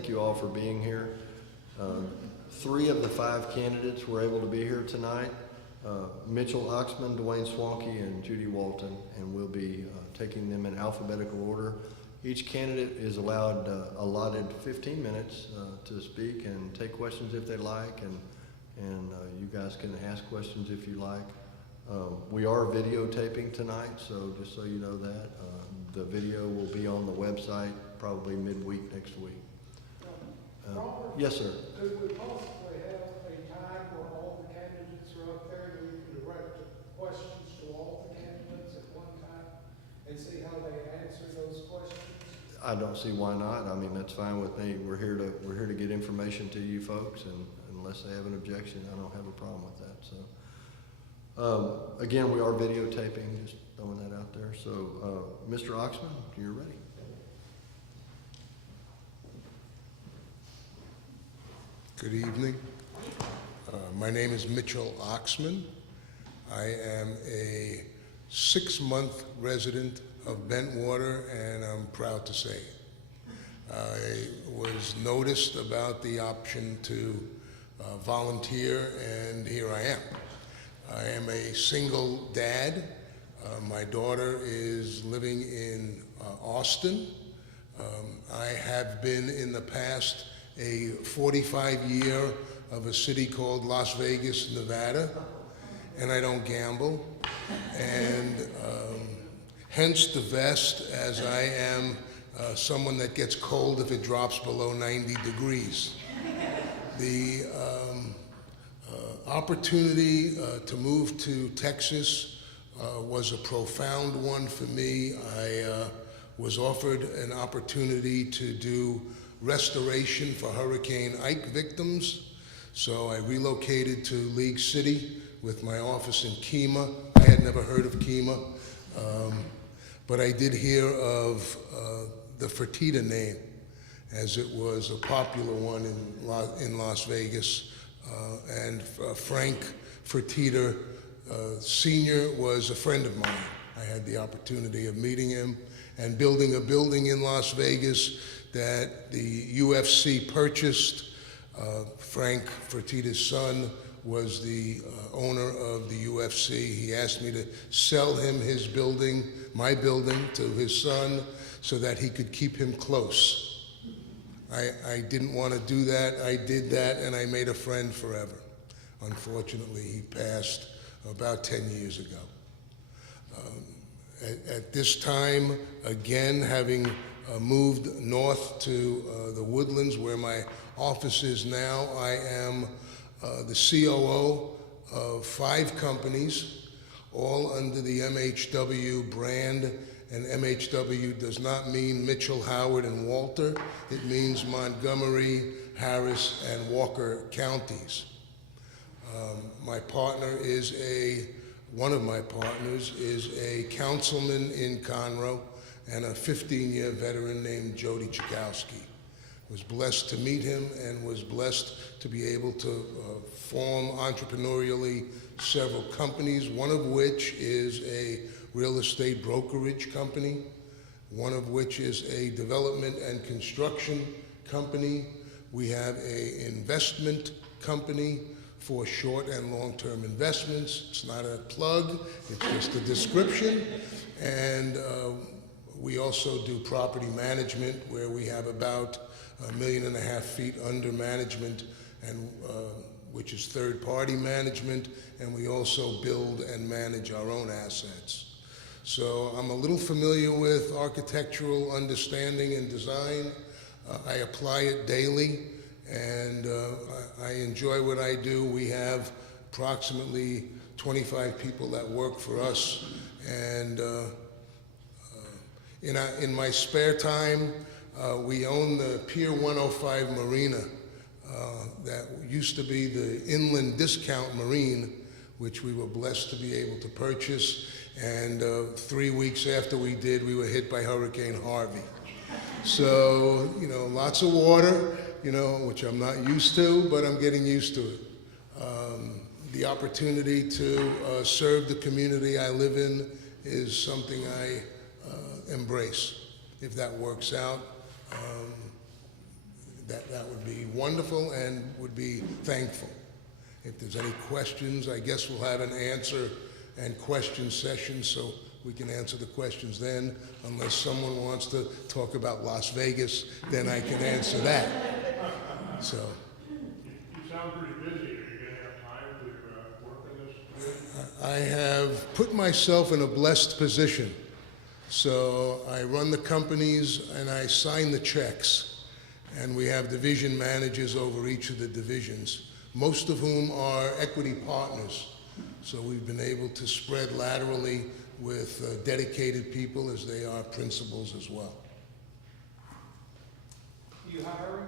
thank you all for being here. 3 of the 5 candidates were able to be here tonight. Mitchell Oxman, Dwayne Swanky, and Judy Walton, and we'll be taking them in alphabetical order. Each candidate is allotted 15 minutes to speak and take questions if they like, and you guys can ask questions if you like. We are videotaping tonight, so just so you know that. The video will be on the website probably midweek next week. Robert, yes, sir. could we possibly have a time where all the candidates are up there and we can direct questions to all the candidates at one time and see how they answer those questions? I don't see why not. I mean, that's fine with me. We're here to get information to you folks, and unless they have an objection, I don't have a problem with that. So, again, we are videotaping, just throwing that out there. So, Mr. Oxman, you're ready. Good evening. My name is Mitchell Oxman. I am a 6-month resident of Bentwater, and I'm proud to say it. I was noticed about the option to volunteer, and here I am. I am a single dad. My daughter is living in Austin. I have been in the past a 45-year of a city called Las Vegas, Nevada, and I don't gamble. And hence the vest, as I am someone that gets cold if it drops below 90 degrees. The opportunity to move to Texas was a profound one for me. I was offered an opportunity to do restoration for Hurricane Ike victims. So I relocated to League City with my office in Kemah. I had never heard of Kemah, but I did hear of the Fertitta name, as it was a popular one in Las Vegas. And Frank Fertitta Sr. was a friend of mine. I had the opportunity of meeting him and building a building in Las Vegas that the UFC purchased. Frank Fertitta's son was the owner of the UFC. He asked me to sell him his building, my building, to his son so that he could keep him close. I didn't want to do that. I did that, and I made a friend forever. Unfortunately, he passed about 10 years ago. At this time, again, having moved north to the Woodlands, where my office is now, I am the COO of 5 companies, all under the MHW brand. And MHW does not mean Mitchell, Howard, and Walter. It means Montgomery, Harris, and Walker counties. One of my partners is a councilman in Conroe and a 15-year veteran named Jody Chakowski. Was blessed to meet him and was blessed to be able to form entrepreneurially several companies, one of which is a real estate brokerage company, one of which is a development and construction company. We have an investment company for short and long-term investments. It's not a plug, it's just a description. And we also do property management, where we have about 1.5 million feet under management, and which is third-party management, and we also build and manage our own assets. So I'm a little familiar with architectural understanding and design. I apply it daily, and I enjoy what I do. We have approximately 25 people that work for us, and in my spare time, we own the Pier 105 Marina that used to be the Inland Discount Marine, which we were blessed to be able to purchase. And 3 weeks after we did, we were hit by Hurricane Harvey. So, lots of water, which I'm not used to, but I'm getting used to it. The opportunity to serve the community I live in is something I embrace. If that works out, that would be wonderful and would be thankful. If there's any questions, I guess we'll have an answer and question session so we can answer the questions then. Unless someone wants to talk about Las Vegas, then I can answer that. So. You sound pretty busy. Are you going to have time to work on this? I have put myself in a blessed position. So I run the companies and I sign the checks. And we have division managers over each of the divisions, most of whom are equity partners. So we've been able to spread laterally with dedicated people as they are principals as well. You hiring?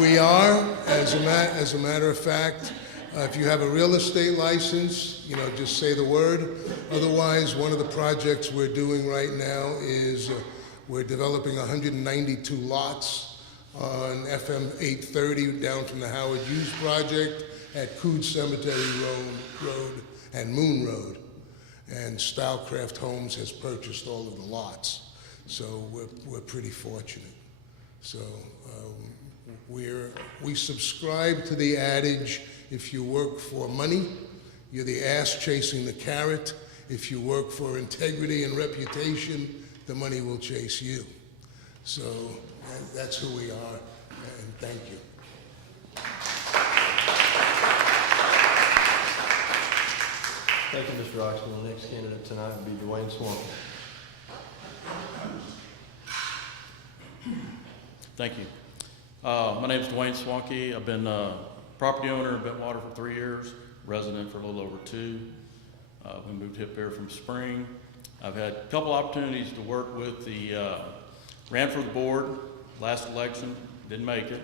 We are, as a matter of fact, if you have a real estate license, just say the word. Otherwise, one of the projects we're doing right now is we're developing 192 lots on FM 830 down from the Howard Hughes project at Coode Cemetery Road and Moon Road. And Stylecraft Homes has purchased all of the lots. So we're pretty fortunate. So we subscribe to the adage, if you work for money, you're the ass chasing the carrot. If you work for integrity and reputation, the money will chase you. So that's who we are, and thank you. Thank you, Mr. Oxman. The next candidate tonight would be Dwayne Swanky. Thank you. My name is Dwayne Swanky. I've been a property owner in Bentwater for 3 years, resident for a little over 2. We moved up here from Spring. I've had a couple opportunities to work with ran for the board last election, didn't make it,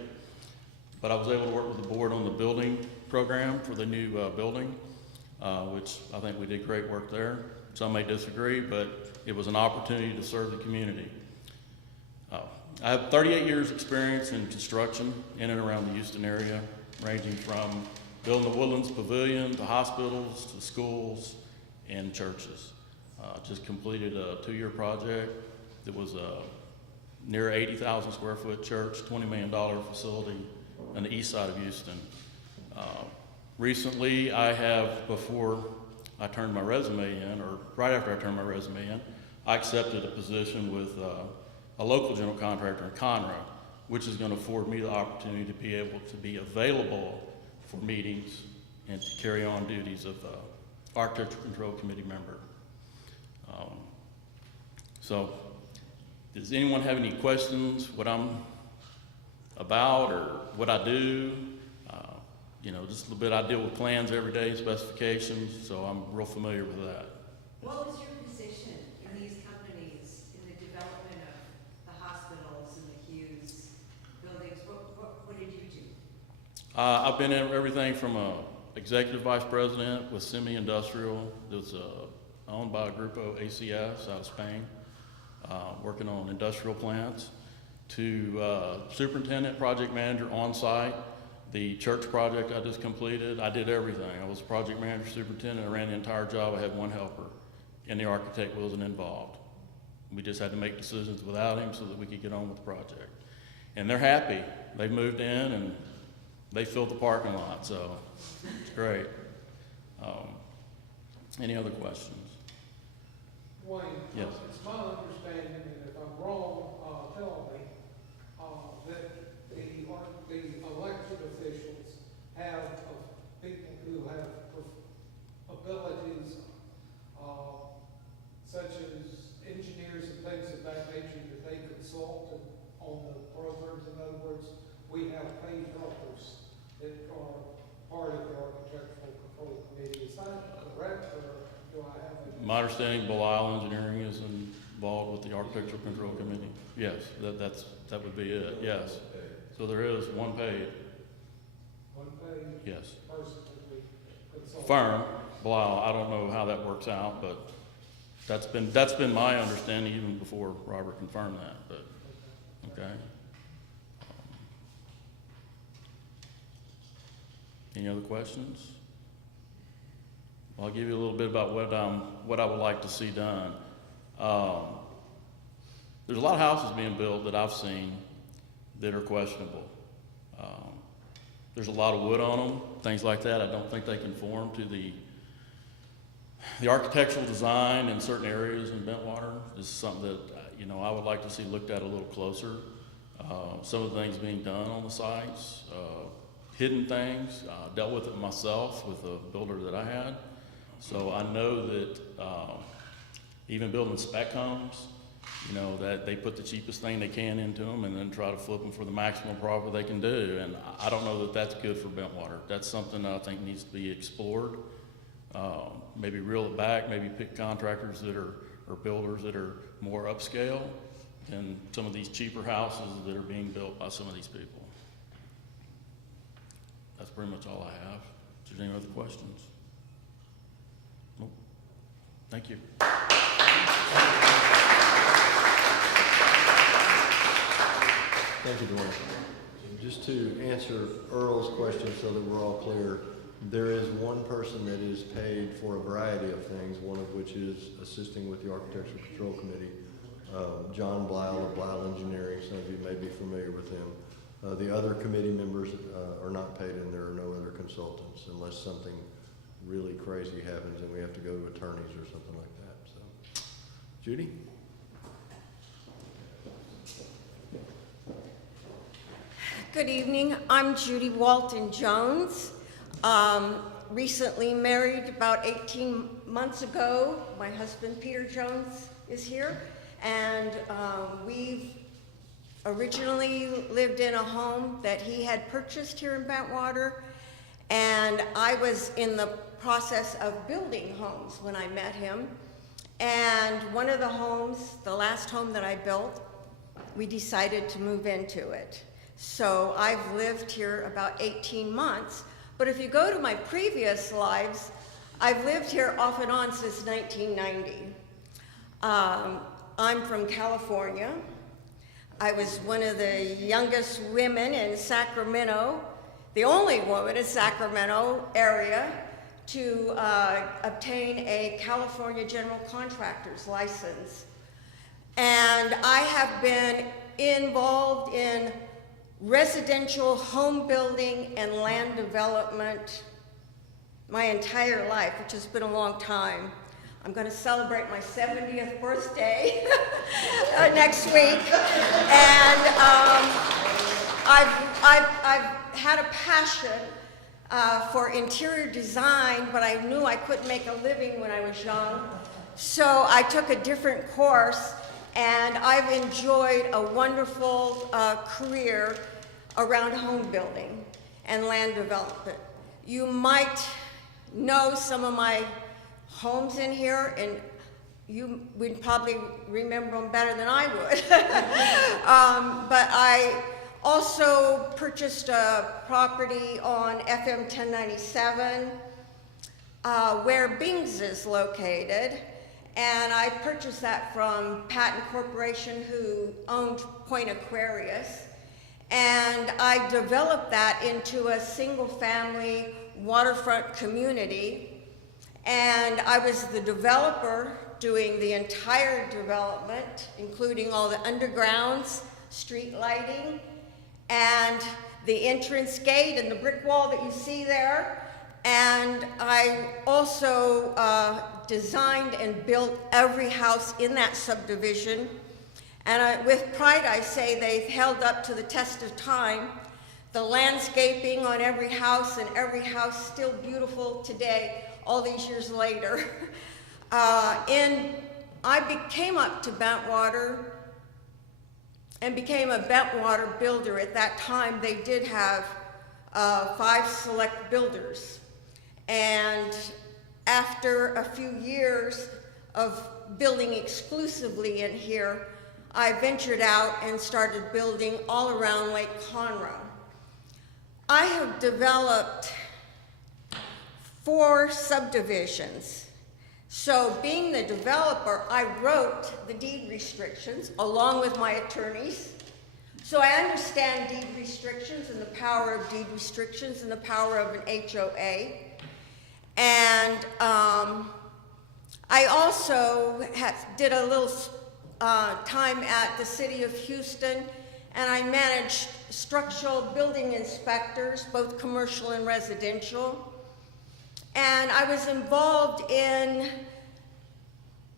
but I was able to work with the board on the building program for the new building, which I think we did great work there. Some may disagree, but it was an opportunity to serve the community. I have 38 years experience in construction in and around the Houston area, ranging from building the Woodlands Pavilion to hospitals to schools and churches. Just completed a 2-year project that was a near 80,000 square foot church, $20 million facility on the east side of Houston. Recently, before I turned my resume in, or right after I turned my resume in, I accepted a position with a local general contractor in Conroe, which is going to afford me the opportunity to be able to be available for meetings and to carry on duties of Architecture Control Committee member. So, does anyone have any questions what I'm about or what I do? Just a little bit. I deal with plans every day, specifications, so I'm real familiar with that. What was your position in these companies in the development of the hospitals and the Hughes buildings? What did you do? I've been in everything from executive vice president with semi-industrial that's owned by Grupo ACS out of Spain, working on industrial plants, to superintendent, project manager on site. The church project I just completed, I did everything. I was project manager, superintendent, I ran the entire job. I had one helper, and the architect wasn't involved. We just had to make decisions without him so that we could get on with the project. And they're happy. They've moved in and they filled the parking lot, so it's great. Any other questions? Wayne? Yes. It's my understanding, and if I'm wrong, tell me, that the elected officials have people who have abilities, such as engineers and things of that nature, that they consult on the programs. In other words, we have paid helpers that are part of the Architectural Control Committee. Is that correct, or do I have a... My understanding, Belial Engineering is involved with the Architectural Control Committee. Yes, that would be it, yes. So there is one paid. One paid Yes. person that we consult? Firm, Belial, I don't know how that works out, but that's been my understanding even before Robert confirmed that, but, okay. Any other questions? Well, I'll give you a little bit about what I would like to see done. there's a lot of houses being built that I've seen that are questionable. There's a lot of wood on them, things like that. I don't think they conform to the architectural design in certain areas in Bentwater. This is something that, I would like to see looked at a little closer. Some of the things being done on the sites, hidden things, dealt with it myself with a builder that I had. So I know that even building spec homes, that they put the cheapest thing they can into them and then try to flip them for the maximum profit they can do. And I don't know that that's good for Bentwater. That's something that I think needs to be explored. Maybe reel it back, maybe pick contractors that are, or builders that are more upscale than some of these cheaper houses that are being built by some of these people. That's pretty much all I have. If there's any other questions? Nope. Thank you. Thank you, Dwayne. Just to answer Earl's question so that we're all clear, there is one person that is paid for a variety of things, one of which is assisting with the Architectural Control Committee. John Blyle of Blyle Engineering, some of you may be familiar with him. The other committee members are not paid, and there are no other consultants unless something really crazy happens and we have to go to attorneys or something like that. So, Judy? Good evening. I'm Judy Walton Jones. Recently married about 18 months ago. My husband Peter Jones is here, and we've originally lived in a home that he had purchased here in Bentwater, and I was in the process of building homes when I met him. And one of the homes, the last home that I built, we decided to move into it. So I've lived here about 18 months, but if you go to my previous lives, I've lived here off and on since 1990. I'm from California. I was one of the youngest women in Sacramento, the only woman in Sacramento area to obtain a California General Contractor's license. And I have been involved in residential home building and land development my entire life, which has been a long time. I'm going to celebrate my 70th birthday next week, and I've had a passion for interior design, but I knew I couldn't make a living when I was young, so I took a different course, and I've enjoyed a wonderful career around home building and land development. You might know some of my homes in here, and you would probably remember them better than I would. But I also purchased a property on FM 1097 where Bing's is located, and I purchased that from Patton Corporation, who owned Point Aquarius. And I developed that into a single-family waterfront community. And I was the developer doing the entire development, including all the undergrounds, street lighting, and the entrance gate and the brick wall that you see there. And I also designed and built every house in that subdivision. And with pride I say they've held up to the test of time. The landscaping on every house, and every house still beautiful today, all these years later. I came up to Bentwater and became a Bentwater builder. At that time, they did have 5 select builders. And after a few years of building exclusively in here, I ventured out and started building all around Lake Conroe. I have developed 4 subdivisions. So being the developer, I wrote the deed restrictions along with my attorneys. So I understand deed restrictions and the power of deed restrictions and the power of an HOA. And I also did a little time at the City of Houston, and I managed structural building inspectors, both commercial and residential. And I was involved in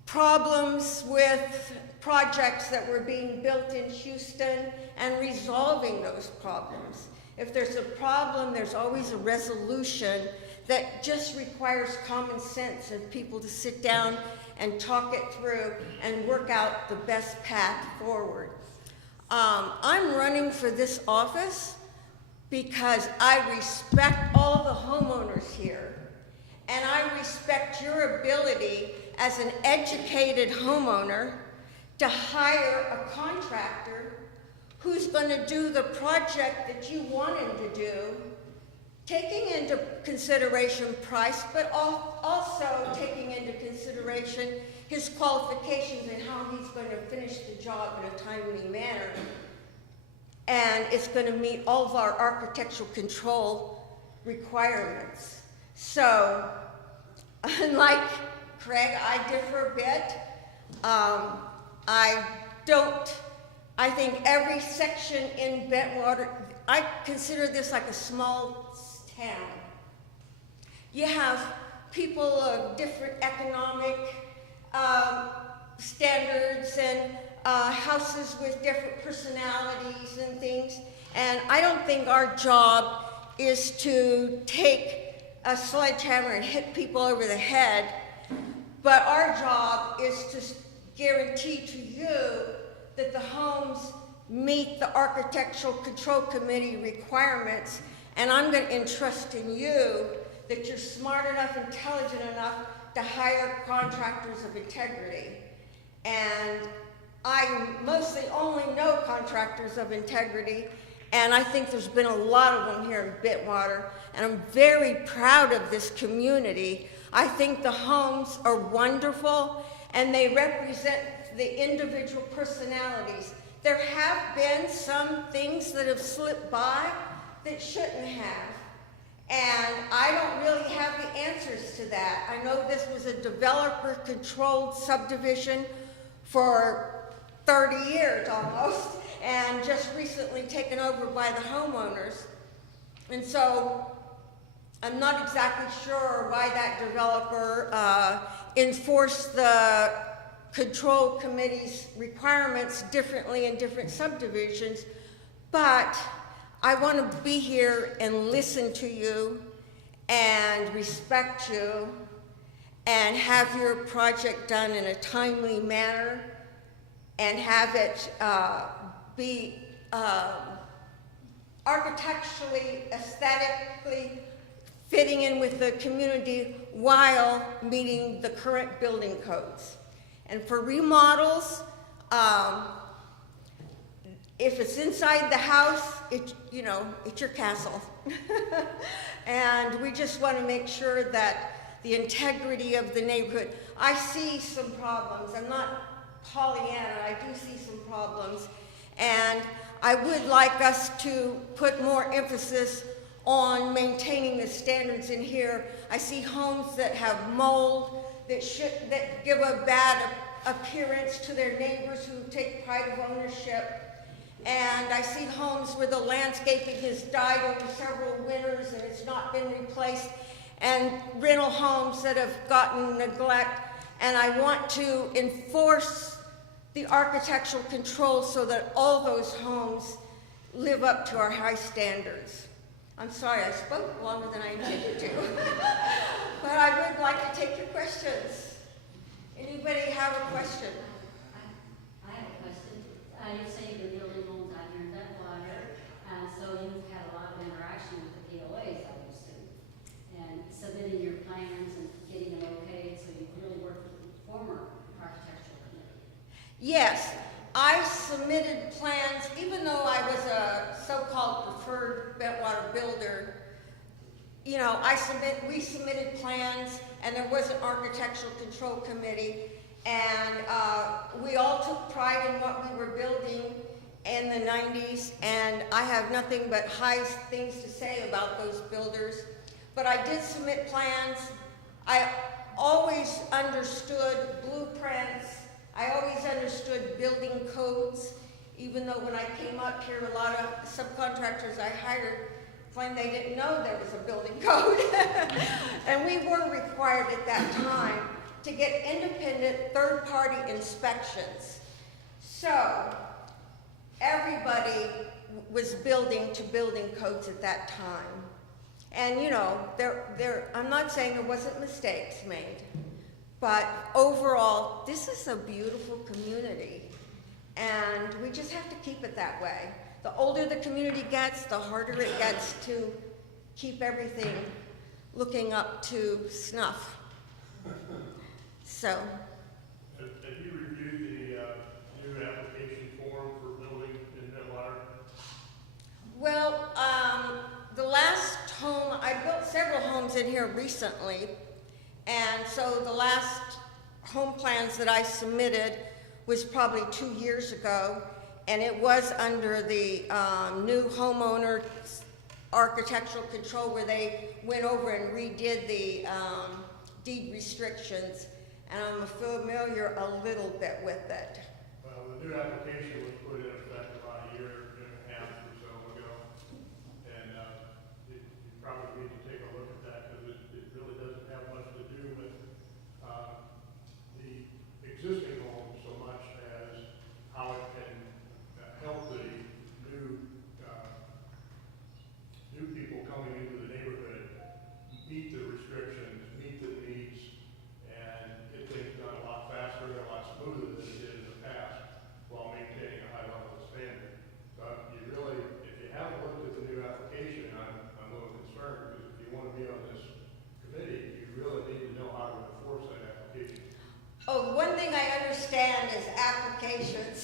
problems with projects that were being built in Houston and resolving those problems. If there's a problem, there's always a resolution that just requires common sense and people to sit down and talk it through and work out the best path forward. I'm running for this office because I respect all the homeowners here, and I respect your ability as an educated homeowner to hire a contractor who's going to do the project that you want him to do, taking into consideration price, but also taking into consideration his qualifications and how he's going to finish the job in a timely manner. And it's going to meet all of our architectural control requirements. So, unlike Craig, I differ a bit. I think every section in Bentwater, I consider this like a small town. You have people of different economic standards and houses with different personalities and things. And I don't think our job is to take a sledgehammer and hit people over the head, but our job is to guarantee to you that the homes meet the Architectural Control Committee requirements, and I'm going to entrust in you that you're smart enough, intelligent enough to hire contractors of integrity. And I mostly only know contractors of integrity, and I think there's been a lot of them here in Bentwater, and I'm very proud of this community. I think the homes are wonderful, and they represent the individual personalities. There have been some things that have slipped by that shouldn't have, and I don't really have the answers to that. I know this was a developer-controlled subdivision for 30 years almost, and just recently taken over by the homeowners. And so I'm not exactly sure why that developer enforced the control committee's requirements differently in different subdivisions, but I want to be here and listen to you and respect you and have your project done in a timely manner and have it be architecturally, aesthetically fitting in with the community while meeting the current building codes. And for remodels, if it's inside the house, it's your castle. And we just want to make sure that the integrity of the neighborhood. I see some problems. I'm not Pollyanna, I do see some problems. And I would like us to put more emphasis on maintaining the standards in here. I see homes that have mold, that give a bad appearance to their neighbors who take pride of ownership. And I see homes where the landscaping has died over several winters and it's not been replaced, and rental homes that have gotten neglect. And I want to enforce the architectural controls so that all those homes live up to our high standards. I'm sorry, I spoke longer than I intended to. But I would like to take your questions. Anybody have a question? I have a question. You say you're building homes out here in Bentwater, so you've had a lot of interaction with the POAs, I would assume, and submitting your plans and getting them okay, so you really worked with the former architectural committee. Yes, I submitted plans, even though I was a so-called preferred Bentwater builder. You know, we submitted plans, and there was an architectural control committee, and we all took pride in what we were building in the 90s, and I have nothing but high things to say about those builders. But I did submit plans. I always understood blueprints I always understood building codes, even though when I came up here, a lot of subcontractors I hired claimed they didn't know there was a building code. And we were required at that time to get independent third-party inspections. So everybody was building to building codes at that time. And you know, I'm not saying there wasn't mistakes made, but overall, this is a beautiful community, and we just have to keep it that way. The older the community gets, the harder it gets to keep everything looking up to snuff. So, Have you reviewed the new application form for building in Bentwater? well, the last home, I built several homes in here recently, and so the last home plans that I submitted was probably 2 years ago, and it was under the new homeowner architectural control where they went over and redid the deed restrictions, and I'm familiar a little bit with it. Well, the new application was put in effect about a year and a half or so ago, and you probably need to take a look at that because it really doesn't have much to do with the existing home so much as how it can help the new people coming into the neighborhood meet the restrictions, meet the needs, and get things done a lot faster and a lot smoother than it did in the past while maintaining a high level of standard. But you really, if you haven't looked at the new application, I'm a little concerned because if you want to be on this committee, you really need to know how to enforce that application. Oh, one thing I understand is applications.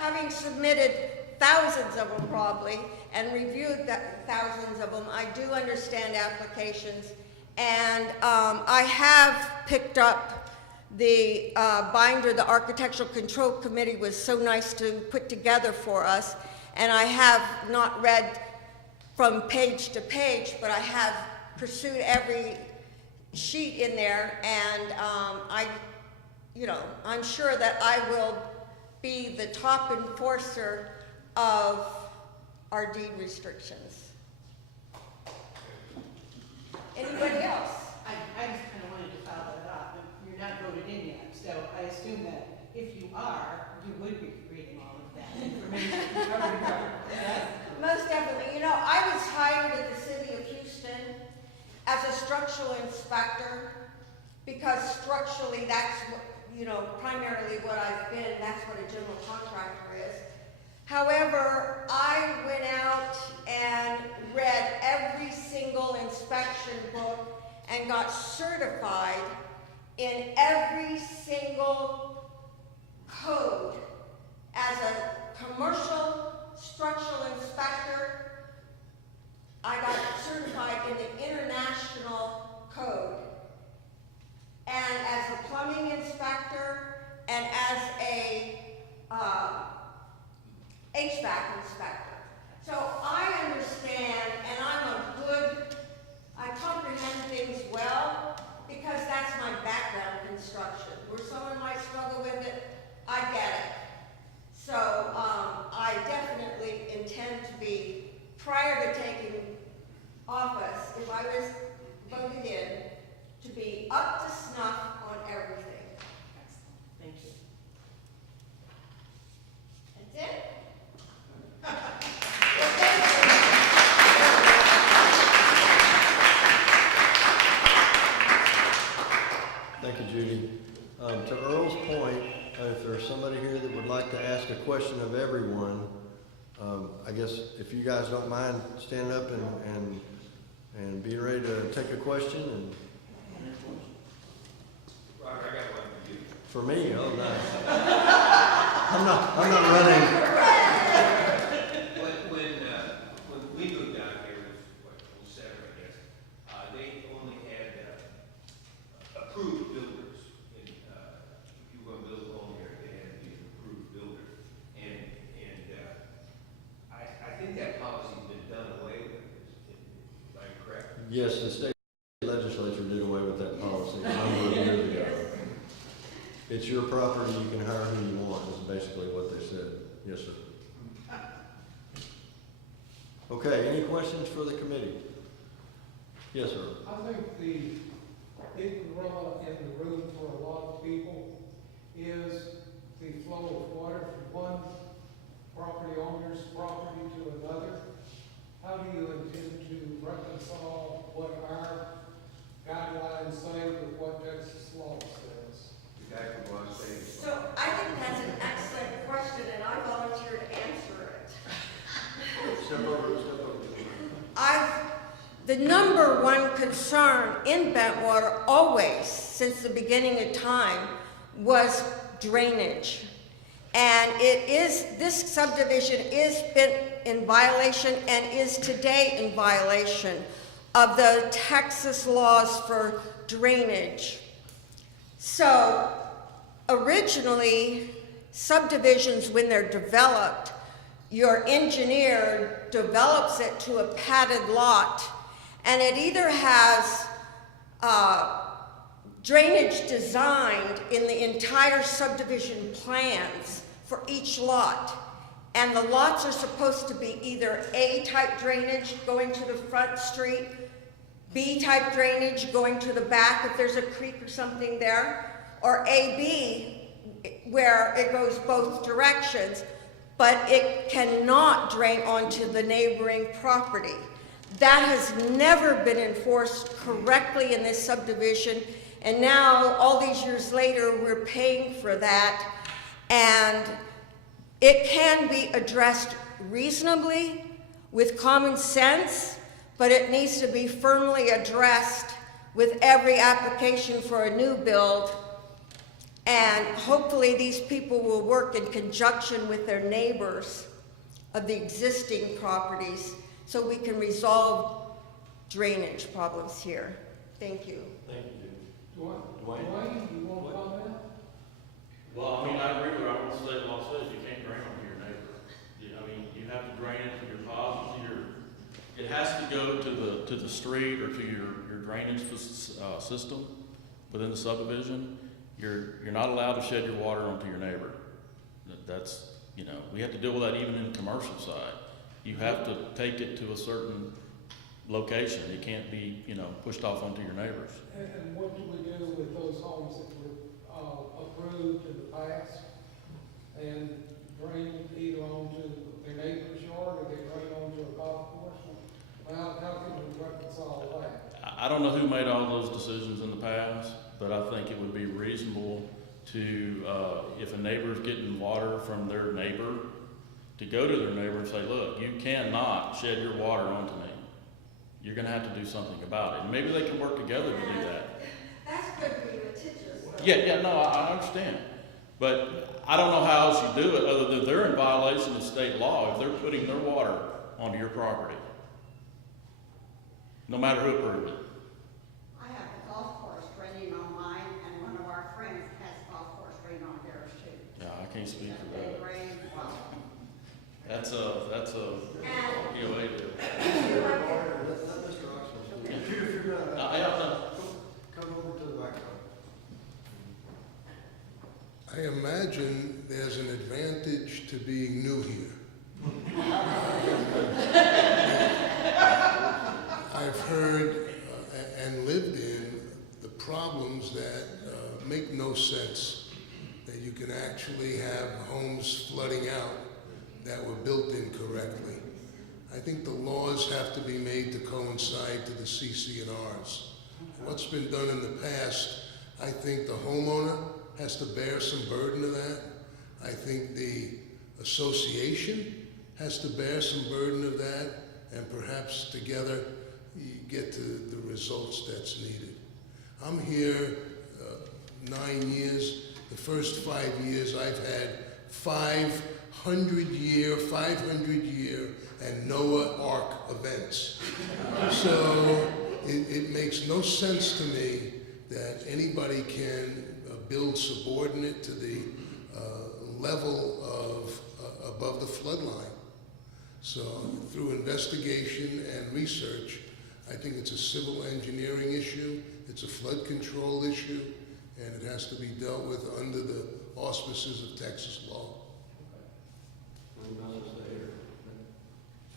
Having submitted thousands of them probably, and reviewed thousands of them, I do understand applications. And I have picked up the binder the Architectural Control Committee was so nice to put together for us. And I have not read from page to page, but I have pursued every sheet in there, and I'm sure that I will be the top enforcer of our deed restrictions. Anybody else? I just kind of wanted to follow that up, but you're not voted in yet, so I assume that if you are, you would be reading all of that information. Yes? Most definitely. You know, I was hired at the City of Houston as a structural inspector because structurally that's what, primarily what I've been. That's what a general contractor is. However, I went out and read every single inspection book and got certified in every single code as a commercial structural inspector. I got certified in the international code, and as a plumbing inspector, and as a HVAC inspector. So I understand, and I comprehend things well, because that's my background, construction. Where someone might struggle with it, I get it. So I definitely intend to be, prior to taking office, if I was voted in, to be up to snuff on everything. Thank you. That's it? Thank you, Judy. To Earl's point, if there's somebody here that would like to ask a question of everyone, I guess if you guys don't mind standing up and being ready to take a question. And Roger, I got one for you. for me, oh nice. I'm not running. When we moved down here, it was 07, I guess, they only had approved builders. And if you were going to build a home here, they had to be an approved builder. And I think that policy's been done away with. Am I correct? Yes, the state legislature did away with that policy a number of years ago. It's your property, you can hire who you want, is basically what they said. Yes, sir. Okay, any questions for the committee? Yes, sir. I think the big gorilla in the room for a lot of people is the flow of water from one property owner's property to another. How do you intend to reconcile what our guidelines say with what Texas law says? Exactly what I'm saying. So I think that's an excellent question, and I volunteer to answer it. Step over, step over. The number one concern in Bentwater always, since the beginning of time, was drainage. And this subdivision is been in violation and is today in violation of the Texas laws for drainage. So originally, subdivisions, when they're developed, your engineer develops it to a padded lot, and it either has drainage designed in the entire subdivision plans for each lot. And the lots are supposed to be either A-type drainage going to the front street, B-type drainage going to the back if there's a creek or something there, or AB, where it goes both directions, but it cannot drain onto the neighboring property. That has never been enforced correctly in this subdivision, and now, all these years later, we're paying for that, and it can be addressed reasonably with common sense, but it needs to be firmly addressed with every application for a new build. And hopefully these people will work in conjunction with their neighbors of the existing properties so we can resolve drainage problems here. Thank you. Thank you. Dwayne, you want to comment? Well, I mean, I agree with what the state law says, you can't drain onto your neighbor. I mean, you have to drain it to your positive, it has to go to the street or to your drainage system within the subdivision. You're not allowed to shed your water onto your neighbor. That's, you know, we have to deal with that even in the commercial side. You have to take it to a certain location. It can't be, you know, pushed off onto your neighbors. And what do we do with those homes that were approved in the past and drained either onto their neighbor's yard or they drain onto a golf course? How can we reconcile that? I don't know who made all those decisions in the past, but I think it would be reasonable to, if a neighbor's getting water from their neighbor, to go to their neighbor and say, look, you cannot shed your water onto me. You're gonna have to do something about it. And maybe they can work together to do that. That's good for you, litigious. Yeah, no, I understand. But I don't know how else you do it other than they're in violation of state law if they're putting their water onto your property. No matter who approved it. I have a golf course draining on mine, and one of our friends has a golf course draining on theirs too. Yeah, I can't speak for They that. drain, well, That's a POA deal. Let Mr. Oxman. If you're gonna, come over to the microphone. I imagine there's an advantage to being new here. I've heard and lived in the problems that make no sense, that you can actually have homes flooding out that were built incorrectly. I think the laws have to be made to coincide to the CC&Rs. What's been done in the past, I think the homeowner has to bear some burden of that. I think the association has to bear some burden of that, and perhaps together you get to the results that's needed. I'm here 9 years. The first 5 years I've had 500 year, and Noah Ark events. So it makes no sense to me that anybody can build subordinate to the level of above the flood line. So through investigation and research, I think it's a civil engineering issue, it's a flood control issue, and it has to be dealt with under the auspices of Texas law. Anyone else stay here?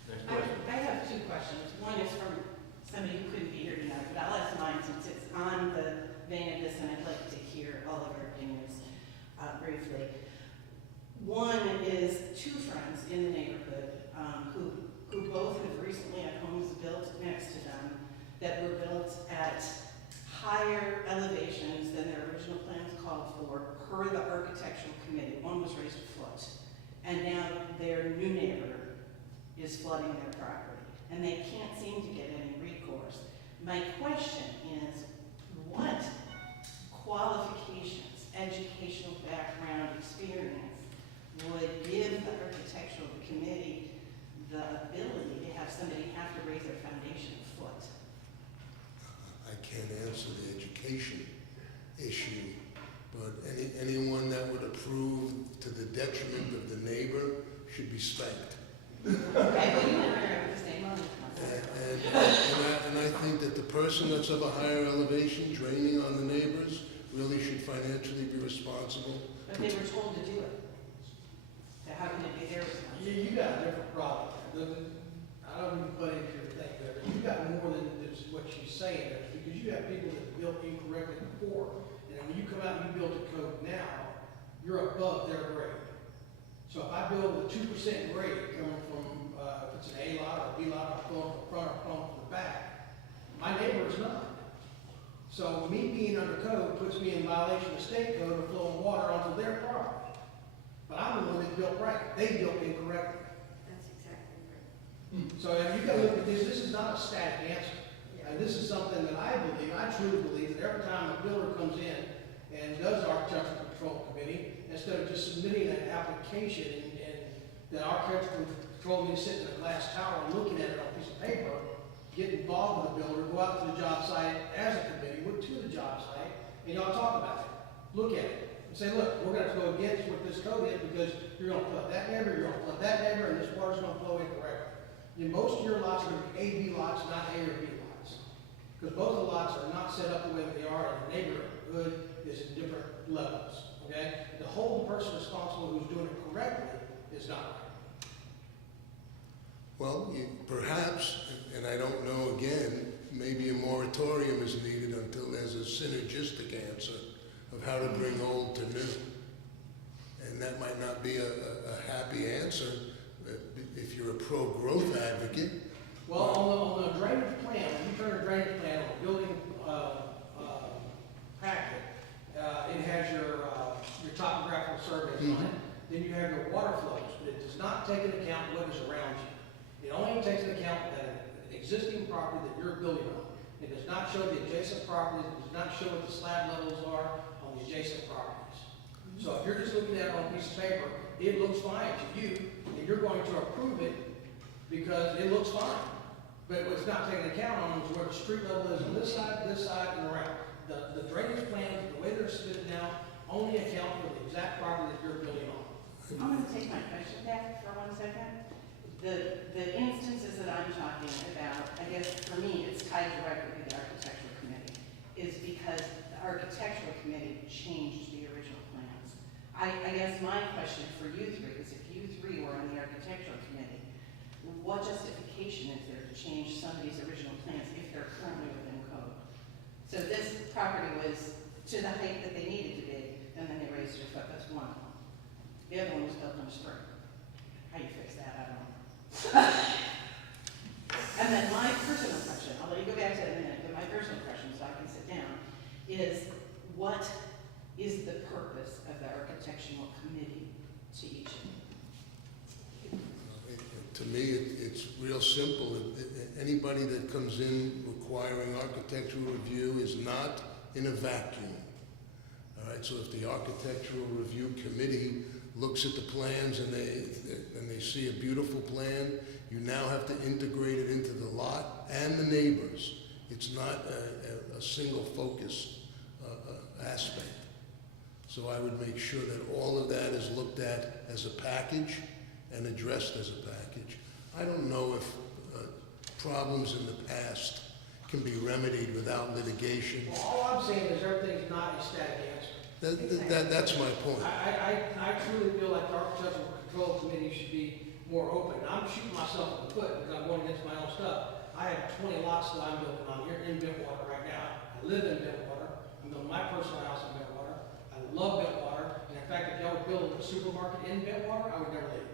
Next I question. I have two questions. One is from somebody who couldn't be here tonight, but I'll ask mine since it's on the vein of this, and I'd like to hear all of your opinions briefly. One is two friends in the neighborhood who both have recently had homes built next to them that were built at higher elevations than their original plans called for per the architectural committee. One was raised a foot, and now their new neighbor is flooding their property, and they can't seem to get any recourse. My question is, what qualifications, educational background, experience would give the architectural committee the ability to have somebody have to raise their foundation a foot? I can't answer the education issue, but anyone that would approve to the detriment of the neighbor should be spanked. Okay, but you never have the same money. And I think that the person that's of a higher elevation draining on the neighbors really should financially be responsible. But they were told to do it. So how can it be their responsibility? You got a different problem. I don't even put into your thing there, but you got more than just what she's saying there, because you have people that built incorrectly before. And when you come out and you build a code now, you're above their grade. So if I build a 2% grade coming from, if it's an A lot or a B lot, I'm flowing from the front or flowing from the back, my neighbor is not. So me being under code puts me in violation of state code of flowing water onto their property. But I'm the one that built right. They built incorrectly. That's exactly right. So you gotta look at this is not a static answer. And this is something that I truly believe, that every time a builder comes in and does architectural control committee, instead of just submitting an application and the architectural control committee sitting in a glass tower and looking at it on a piece of paper, get involved with the builder, go out to the job site as a committee, to the job site, and y'all talk about it. Look at it and say, look, we're gonna go against what this code is because you're gonna flood that neighbor, you're gonna flood that neighbor, and this water's gonna flow incorrectly. And most of your lots are gonna be A, B lots, not A or B lots. Because both the lots are not set up the way that they are, and the neighborhood is in different levels, okay? To hold the person responsible who's doing it correctly is not right. Well, perhaps, and I don't know again, maybe a moratorium is needed until there's a synergistic answer of how to bring old to new. And that might not be a happy answer if you're a pro-growth advocate. Well, on the drainage plan, when you turn a drainage plan on a building packet, it has your topographical surveys on it. Then you have your water flows, but it does not take into account what is around you. It only takes into account that existing property that you're building on. It does not show the adjacent properties, it does not show what the slab levels are on the adjacent properties. So if you're just looking at it on a piece of paper, it looks fine to you, and you're going to approve it because it looks fine. But what's not taken account on is where the street level is on this side, and around. The drainage plans, the way they're submitted now, only account for the exact property that you're building on. I'm gonna take my question back for 1 second. The instances that I'm talking about, I guess for me, it's tied directly to the architectural committee, is because the architectural committee changed the original plans. I guess my question for you three is, if you three were on the architectural committee, what justification is there to change somebody's original plans if they're currently within code? So this property was to the height that they needed to be, and then they raised it a foot. That's one. The other one was built on a spring. How you fix that, I don't know. And then my personal question, I'll let you go back to that in a minute, but my personal question, so I can sit down, is what is the purpose of the architectural committee to each of you? To me, it's real simple. Anybody that comes in requiring architectural review is not in a vacuum. All right, so if the architectural review committee looks at the plans and they see a beautiful plan, you now have to integrate it into the lot and the neighbors. It's not a single focus aspect. So I would make sure that all of that is looked at as a package and addressed as a package. I don't know if problems in the past can be remedied without litigation. Well, all I'm saying is everything's not a static answer. That's my point. I truly feel like the Architectural Control Committee should be more open. I'm shooting myself in the foot because I'm going against my own stuff. I have 20 lots that I'm building on here in Bentwater right now. I live in Bentwater. I'm building my personal house in Bentwater. I love Bentwater. And in fact, if y'all would build a supermarket in Bentwater, I would never leave.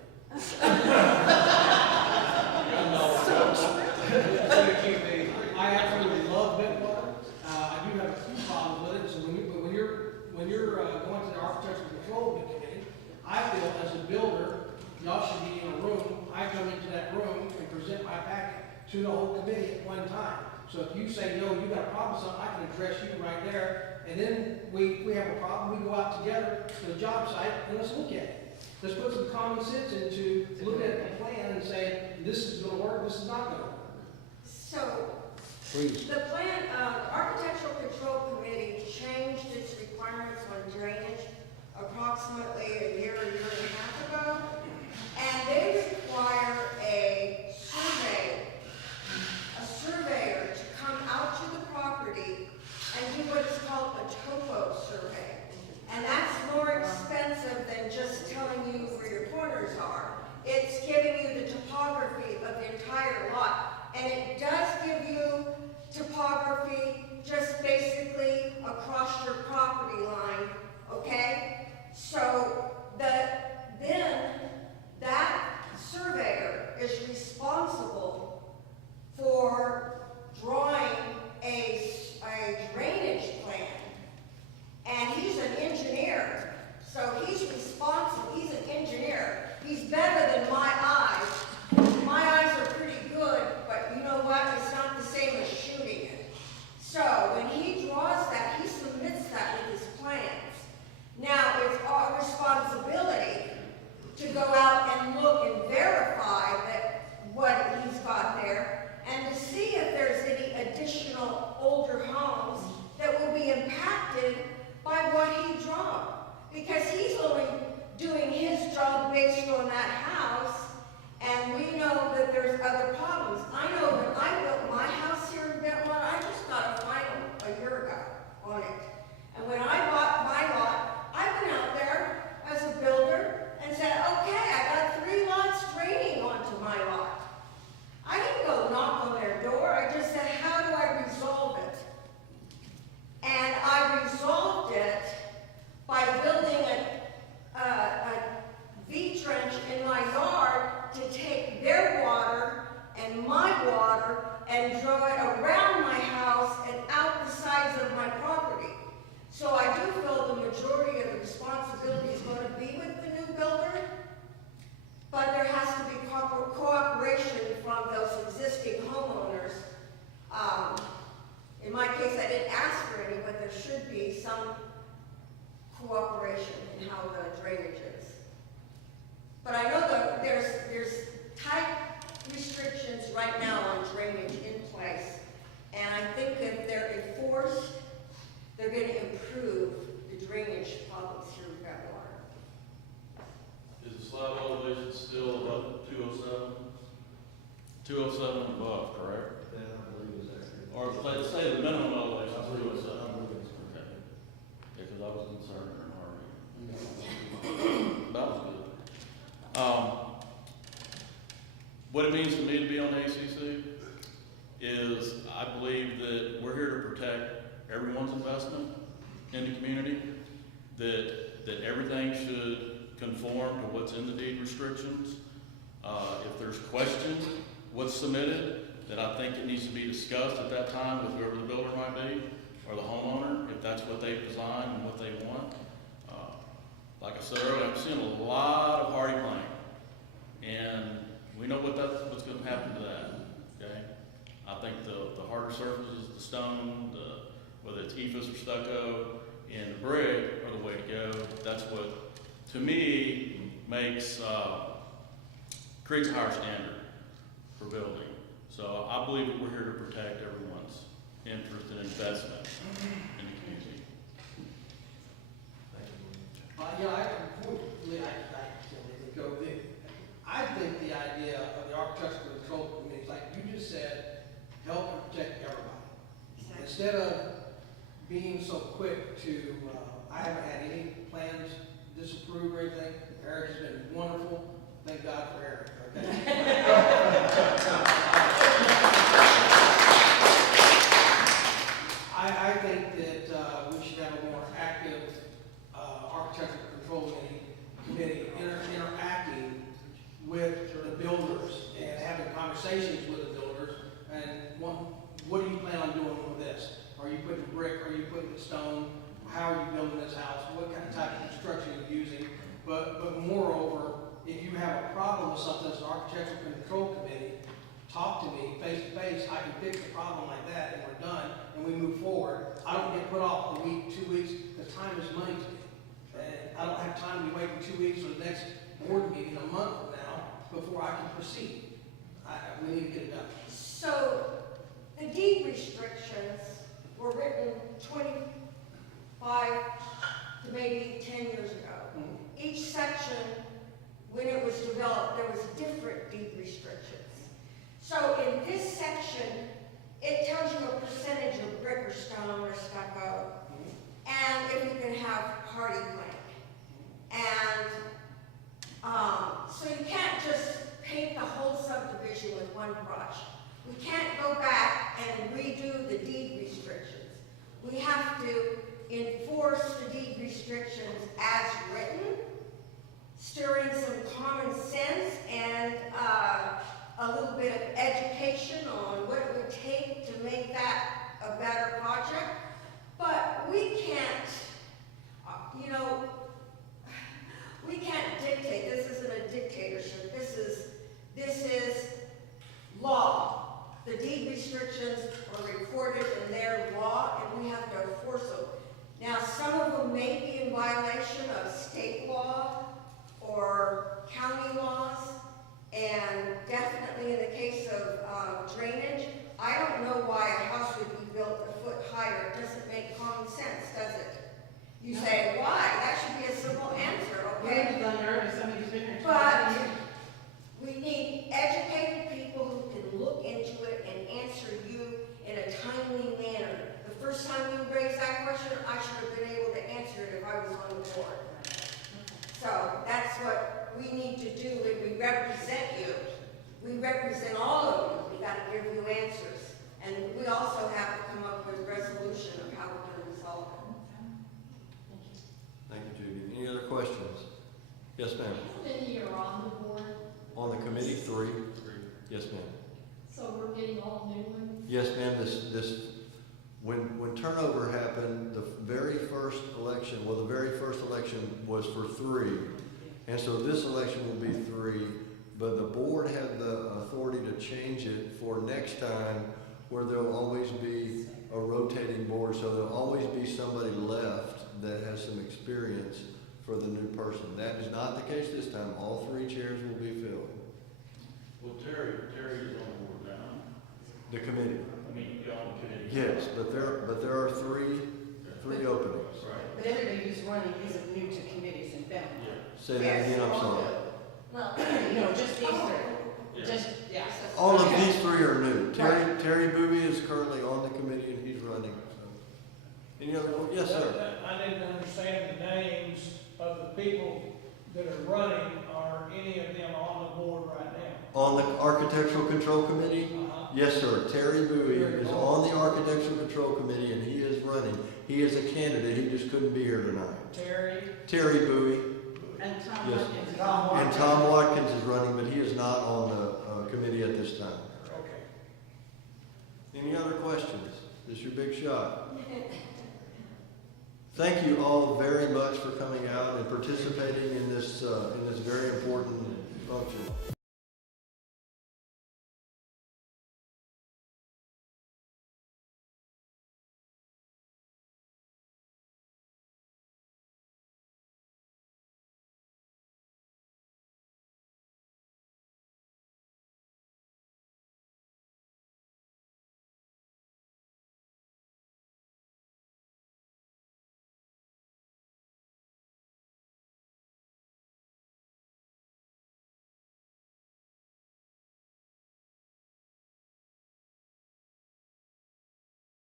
I absolutely love Bentwater. I do have a few problems with it. So when you're going to the Architectural Control Committee, I feel as a builder, y'all should be in a room. I come into that room and present my packet to the whole committee at one time. So if you say, no, you got a problem with something, I can address you right there. And then we have a problem, we go out together to the job site and let's look at it. Let's put some common sense into looking at the plan and saying, this is gonna work, this is not gonna work. So, Please. the plan, Architectural Control Committee changed its requirements on drainage approximately a year and a half ago. And they require a surveyor to come out to the property and do what is called a topo survey. And that's more expensive than just telling you where your corners are. It's giving you the topography of the entire lot. And it does give you topography just basically across your property line, okay? So then that surveyor is responsible for drawing a drainage plan. And he's an engineer, so he's responsible, he's an engineer. He's better than my eyes. My eyes are pretty good, but you know what? It's not the same as shooting it. So when he draws that, he submits that with his plans. Now, it's our responsibility to go out and look and verify that what he's got there and to see if there's any additional older homes that will be impacted by what he drawn. Because he's only doing his job based on that house, and we know that there's other problems. I know when I built my house here in Bentwater, I just got a final a year ago on it. And when I bought my lot, I went out there as a builder and said, okay, I got 3 lots draining onto my lot. I didn't go knock on their door. I just said, how do I resolve it? And I resolved it by building a V-trench in my yard to take their water and my water and draw it around my house and out the sides of my property. So I do feel the majority of the responsibility is going to be with the new builder, but there has to be cooperation from those existing homeowners. In my case, I didn't ask for any, but there should be some cooperation in how the drainage is. But I know that there's tight restrictions right now on drainage in place, and I think if they're enforced, they're going to improve the drainage problems here in Bentwater. Is the slab elevation still above 207? 207 and above, correct? That I believe is accurate. Or let's say the minimum elevation I is believe it's 207. 100. Okay. Yeah, because I was concerned in already. That was good. What it means to me to be on the ACC is I believe that we're here to protect everyone's investment in the community, that everything should conform to what's in the deed restrictions. If there's question what's submitted, then I think it needs to be discussed at that time with whoever the builder might be or the homeowner, if that's what they've designed and what they want. Like I said earlier, I'm seeing a lot of hardy plank, and we know what's going to happen to that. Okay, I think the harder surfaces, the stone, whether it's ephes or stucco, and the brick are the way to go. That's what, to me, creates a higher standard for building. So I believe that we're here to protect everyone's interest and investment in the community. I think the idea of the Architectural Control Committee, like you just said, help and protect everybody. instead of being so quick to, I haven't had any plans disapprove or anything. Eric has been wonderful. Thank God for Eric, okay? I think that we should have a more active architectural control committee interacting with the builders and having conversations with the builders. And what do you plan on doing with this? Are you putting brick? Are you putting stone? How are you building this house? What kind of type of construction are you using? But moreover, if you have a problem with something as an architectural control committee, talk to me face to face. I can fix the problem like that, and we're done, and we move forward. I don't get put off a week, 2 weeks, because time is money to me. And I don't have time to be waiting 2 weeks for the next board meeting a month from now before I can proceed. We need to get it done. So the deed restrictions were written 25 to maybe 10 years ago. Each section, when it was developed, there was different deed restrictions. So in this section, it tells you a percentage of brick or stone or stucco, and if you can have hardy plank. And so you can't just paint the whole subdivision with one brush. We can't go back and redo the deed restrictions. We have to enforce the deed restrictions as written, stir in some common sense and a little bit of education on what it would take to make that a better project. But we can't, we can't dictate. This isn't a dictatorship. This is law. The deed restrictions are recorded in their law, and we have to enforce them. Now, some of them may be in violation of state law or county laws, and definitely in the case of drainage, I don't know why a house would be built a foot higher. It doesn't make common sense, does it? You say, why? That should be a simple answer, okay? But we need educated people who can look into it and answer you in a timely manner. The first time you raised that question, I should have been able to answer it if I was on the board. So that's what we need to do when we represent you. We represent all of you. We got to give you answers. And we also have to come up with a resolution of how we're going to resolve it. Thank you, Judy. Any other questions? Yes, ma'am. How many are on the board? On the committee, 3. Yes, ma'am. So we're getting all new ones? Yes, ma'am. When turnover happened, the very first election was for 3. And so this election will be 3, but the board had the authority to change it for next time, where there'll always be a rotating board, so there'll always be somebody left that has some experience for the new person. That is not the case this time. All 3 chairs will be filled. Well, Terry is on board now. The committee. I mean, you're on the committee. Yes, but there are three openings. Right. But everybody who's running isn't new to committees in Bentwater. Yeah. Say that again, I'm sorry. Well, no, just these 3. Yeah. Just, yeah. All of these 3 are new. Terry Bowie is currently on the committee and he's running. So. Any other? Yes, sir. I didn't understand the names of the people that are running. Are any of them on the board right now? On the Architectural Control Committee? Yes, sir. Terry Bowie is on the Architectural Control Committee and he is running. He is a candidate. He just couldn't be here tonight. Terry Bowie. And Tom Yes. Watkins. And Tom Watkins is running, but he is not on the committee at this time. Okay. Any other questions? This is your big shot. Thank you all very much for coming out and participating in this very important function.